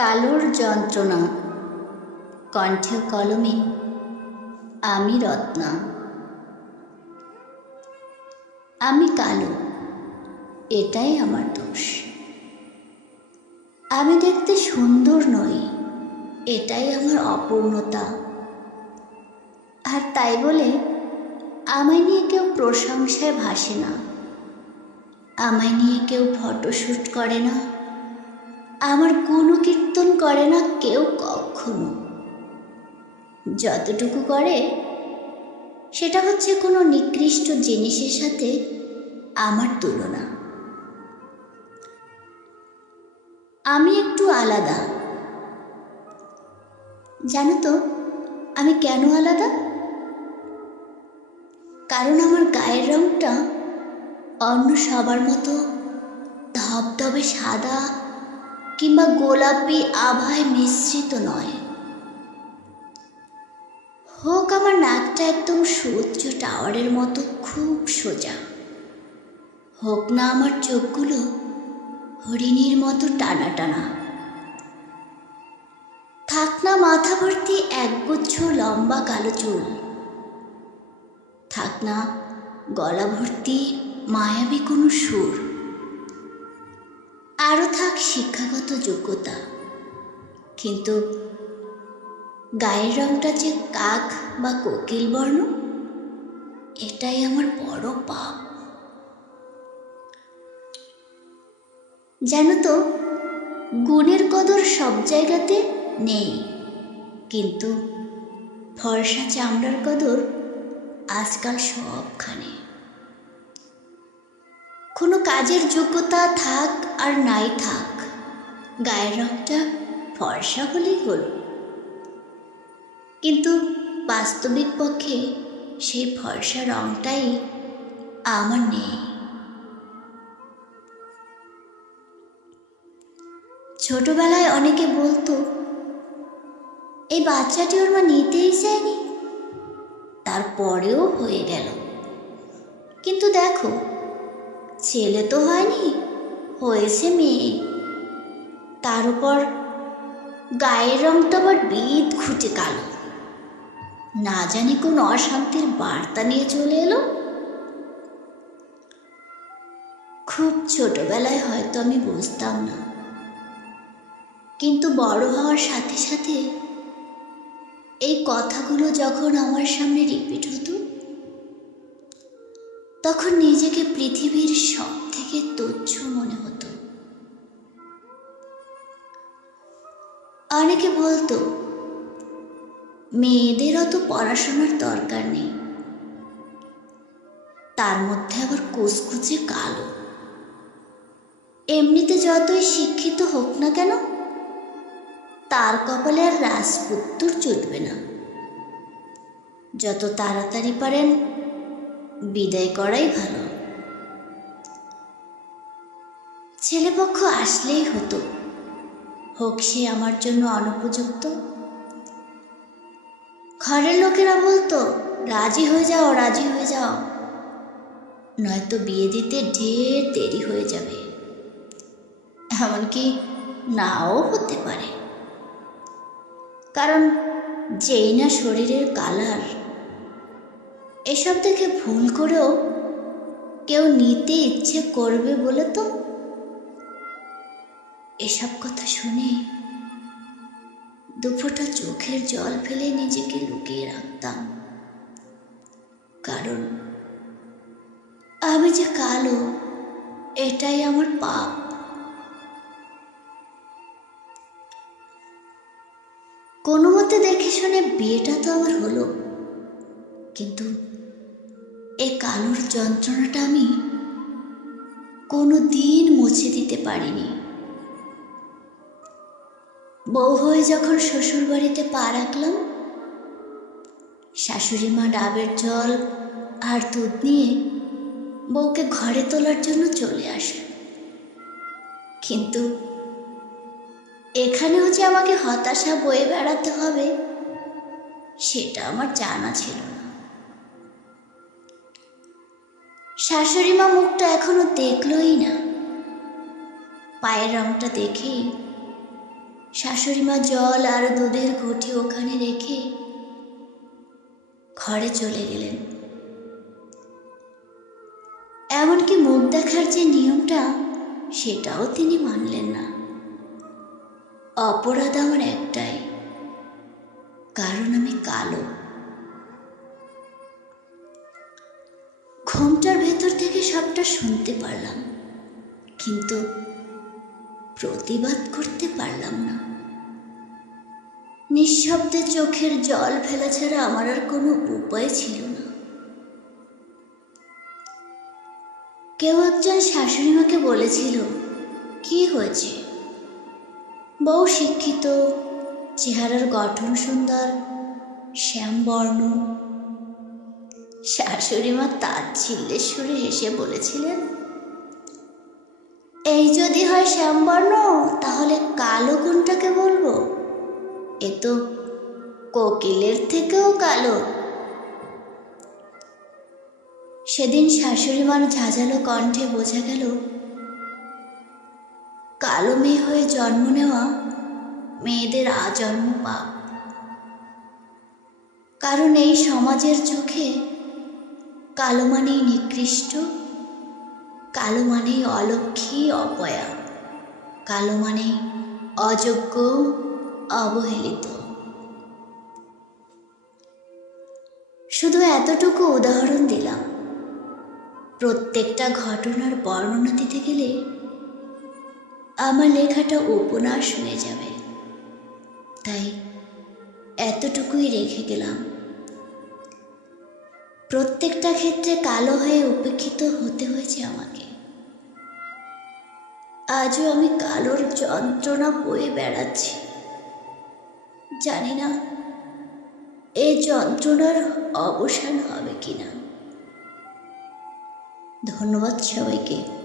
কালোর যন্ত্রণা। কণ্ঠে কলমে, আমি রত্না। আমি কালো। এটাই আমার দোষ। আমি দেখতে সুন্দর নই। এটাই আমার অপূর্ণতা। আর তাই বলে, আমায় নিয়ে কেউ প্রশংসায় ভাসে না। আমায় নিয়ে কেউ ফটোশ্যুট করে না। আমার কোনো কীর্তন করে না কেউ কখনো। যতটুকু করে, সেটা হচ্ছে কোনো নিকৃষ্ট জিনিসের সাথে আমার তুলনা। আমি একটু আলাদা। জানো তো, আমি কেন আলাদা? কারণ আমার গায়ের রংটা অন্য সবার মতো ধবধবে সাদা কিংবা গোলাপি আভায় মিশ্রিত নয়। হোক, আমার নাকটা একদম সূর্য টাওয়ারের মতো, খুব সোজা। হোক না, আমার চোখগুলো হরিণীর মতো টানা টানা থাক না, মাথা ভর্তি একগুচ্ছ লম্বা কালো চুল। থাক না, গলা ভর্তি মায়াবী কোনো সুর। আরও থাক শিক্ষাগত যোগ্যতা। কিন্তু গায়ের রংটা যে কাক বা কোকিল বর্ণ, এটাই আমার বড় পাপ। জানো তো, গুণের কদর সব জায়গাতে নেই। কিন্তু ফর্সা চামড়ার কদর আজকাল সবখানে। কোনো কাজের যোগ্যতা থাক আর নাই থাক, গায়ের রংটা ফর্সা হলেই হলো। কিন্তু বাস্তবিক পক্ষে সেই ফর্সা রংটাই আমার নেই। ছোটবেলায় অনেকে বলতো এই বাচ্চাটি ওর মা নিতেই চায়নি। তারপরেও হয়ে গেল। কিন্তু দেখো ছেলে তো হয়নি, হয়েছে মেয়ে। তার উপর গায়ের রংটা আবার বিদ খুঁটে কালো। না জানি কোন অশান্তির বার্তা নিয়ে চলে এলো। খুব ছোটবেলায় হয়তো আমি বুঝতাম না। কিন্তু বড় হওয়ার সাথে সাথে এই কথাগুলো যখন আমার সামনে রিপিট হতো তখন নিজেকে পৃথিবীর সব থেকে তুচ্ছ মনে হতো। অনেকে বলতো, মেয়েদের অত পড়াশোনার দরকার নেই। তার মধ্যে আবার কুচকুচে কালো। এমনিতে যতই শিক্ষিত হোক না কেন, তার কপালে আর রাজপুত্তর চলবে না। যত তাড়াতাড়ি পারেন বিদায় করাই ভালো। ছেলেপক্ষ আসলেই হতো। হোক সে আমার জন্য অনুপযুক্ত। ঘরের লোকেরা বলতো, রাজি হয়ে যাও, রাজি হয়ে যাও। নয়তো বিয়ে দিতে ঢের দেরি হয়ে যাবে। এমনকি নাও হতে পারে। কারণ যেই না শরীরের কালার এসব দেখে ভুল করেও কেউ নিতে ইচ্ছে করবে বলে তো? এসব কথা শুনে দুফোটা চোখের জল ফেলে নিজেকে লুকিয়ে রাখতাম। কারণ আমি যে কালো, এটাই আমার পাপ। কোনো মতে দেখে শুনে বিয়েটা তো আমার হলো। কিন্তু এই কালোর যন্ত্রণাটা আমি কোনো দিন মুছে দিতে পারিনি। বউ হয়ে যখন শ্বশুর বাড়িতে পা রাখলাম, শাশুড়ি মা ডাবের জল আর দুধ নিয়ে বউকে ঘরে তোলার জন্য চলে আসে। কিন্তু এখানেও যে আমাকে হতাশা বয়ে বেড়াতে হবে, সেটা আমার জানা ছিল না। শাশুড়ি মা মুখটা এখনও দেখলই না। পায়ের রংটা দেখে শাশুড়ি মা জল আর দুধের ঘটি ওখানে রেখে ঘরে চলে গেলেন। এমনকি মুখ দেখার যে নিয়মটা, সেটাও তিনি মানলেন না। অপরাধ আমার একটাই, কারণ আমি কালো। ঘোমটার ভেতর থেকে সবটা শুনতে পারলাম। কিন্তু প্রতিবাদ করতে পারলাম না। নিঃশব্দে চোখের জল ফেলা ছাড়া আমার আর কোনো উপায় ছিল না। কেউ একজন শাশুড়ি মাকে বলেছিল, কি হয়েছে? বউ শিক্ষিত, চেহারার গঠন সুন্দর, শ্যামবর্ণ শাশুড়ি মা তার ছিল্লের সুরে হেসে বলেছিলেন, এই যদি হয় শ্যামবর্ণ, তাহলে কালো কোনটাকে বলব? এ তো কোকিলের থেকেও কালো। সেদিন শাশুড়ি মার ঝাঁঝালো কণ্ঠে বোঝা গেল, কালো মেয়ে হয়ে জন্ম নেওয়া মেয়েদের আজন্ম পাপ। কারণ এই সমাজের চোখে কালো মানেই নিকৃষ্ট, কালো মানেই অলক্ষী অপয়া। কালো মানেই অযোগ্য, অবহেলিত। শুধু এতটুকু উদাহরণ দিলাম। প্রত্যেকটা ঘটনার বর্ণনা দিতে গেলে আমার লেখাটা উপন্যাস হয়ে যাবে। তাই এতটুকুই রেখে গেলাম। প্রত্যেকটা ক্ষেত্রে কালো হয়ে উপেক্ষিত হতে হয়েছে আমাকে। আজও আমি কালোর যন্ত্রণা বয়ে বেড়াচ্ছি। জানি না, এ যন্ত্রণার অবসান হবে কিনা। ধন্যবাদ সবাইকে।